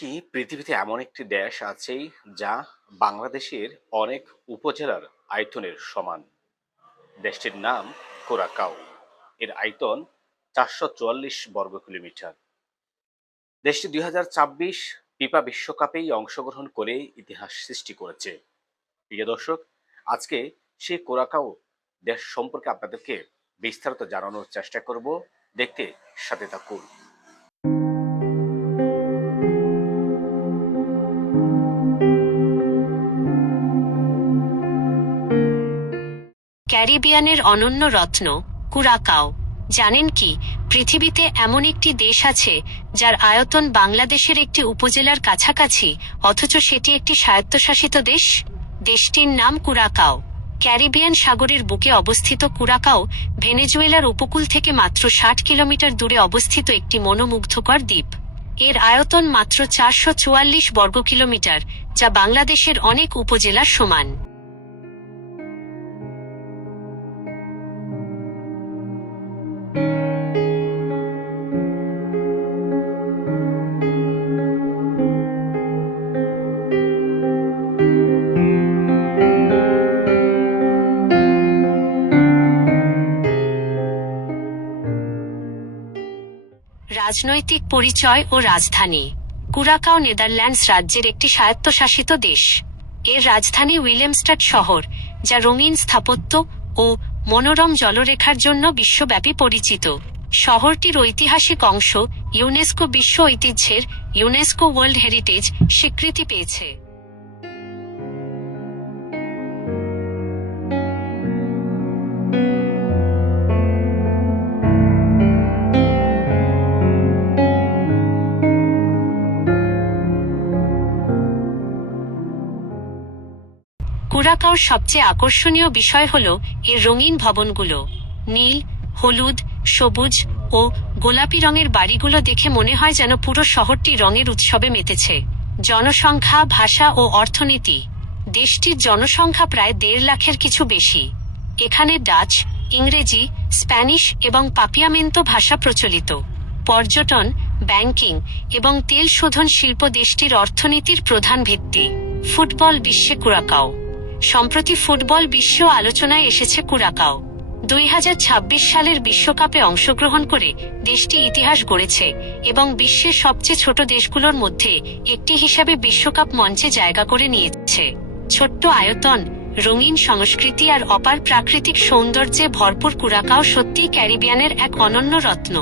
কি পৃথিবীতে এমন একটি দেশ আছেই যা বাংলাদেশের অনেক উপজেলার আয়তনের সমান? দেশটির নাম কুরাকাও। এর আয়তন ৪৪৪ বর্গ কিলোমিটার। দেশটি ২০২৬ ফিফা বিশ্বকাপেই অংশগ্রহণ করে ইতিহাস সৃষ্টি করেছে। প্রিয় দর্শক, আজকে সেই কুরাকাও দেশ সম্পর্কে আপনাদেরকে বিস্তারিত জানানোর চেষ্টা করব। দেখতে সাথে থাকুন। ক্যারিবিয়ানের অনন্য রত্ন কুরাকাও। জানেন কি, পৃথিবীতে এমন একটি দেশ আছে যার আয়তন বাংলাদেশের একটি উপজেলার কাছাকাছি, অথচ সেটি একটি স্বায়ত্তশাসিত দেশ? দেশটির নাম কুরাকাও। ক্যারিবিয়ান সাগরের বুকে অবস্থিত কুরাকাও ভেনেজুয়েলার উপকূল থেকে মাত্র ৬০ কিলোমিটার দূরে অবস্থিত একটি মনোমুগ্ধকর দ্বীপ। এর আয়তন মাত্র ৪৪৪ বর্গ কিলোমিটার, যা বাংলাদেশের অনেক উপজেলার সমান। রাজনৈতিক পরিচয় ও রাজধানী। কুরাকাও নেদারল্যান্ডস রাজ্যের একটি স্বায়ত্তশাসিত দেশ। এর রাজধানী উইলেমস্টাড শহর, যা রঙিন স্থাপত্য ও মনোরম জলরেখার জন্য বিশ্বব্যাপী পরিচিত। শহরটির ঐতিহাসিক অংশ ইউনেস্কো বিশ্ব ঐতিহ্যের ইউনেস্কো ওয়ার্ল্ড হেরিটেজ স্বীকৃতি পেয়েছে। কুরাকাওর সবচেয়ে আকর্ষণীয় বিষয় হল এর রঙিন ভবনগুলো। নীল, হলুদ, সবুজ ও গোলাপি রঙের বাড়িগুলো দেখে মনে হয় যেন পুরো শহরটি রঙের উৎসবে মেতেছে। জনসংখ্যা, ভাষা ও অর্থনীতি। দেশটির জনসংখ্যা প্রায় ১.৫ লাখের কিছু বেশি। এখানে ডাচ, ইংরেজি, স্প্যানিশ এবং পাপিয়ামেন্তো ভাষা প্রচলিত। পর্যটন, ব্যাংকিং এবং তেল শোধন শিল্প দেশটির অর্থনীতির প্রধান ভিত্তি। ফুটবল বিশ্বে কুরাকাও। সম্প্রতি ফুটবল বিশ্ব আলোচনায় এসেছে কুরাকাও। ২০২৬ সালের বিশ্বকাপে অংশগ্রহণ করে দেশটি ইতিহাস গড়েছে এবং বিশ্বের সবচেয়ে ছোট দেশগুলোর মধ্যে একটি হিসাবে বিশ্বকাপ মঞ্চে জায়গা করে নিয়েছে। ছোট্ট আয়তন, রঙিন সংস্কৃতি আর অপার প্রাকৃতিক সৌন্দর্যে ভরপুর কুরাকাও সত্যিই ক্যারিবিয়ানের এক অনন্য রত্ন।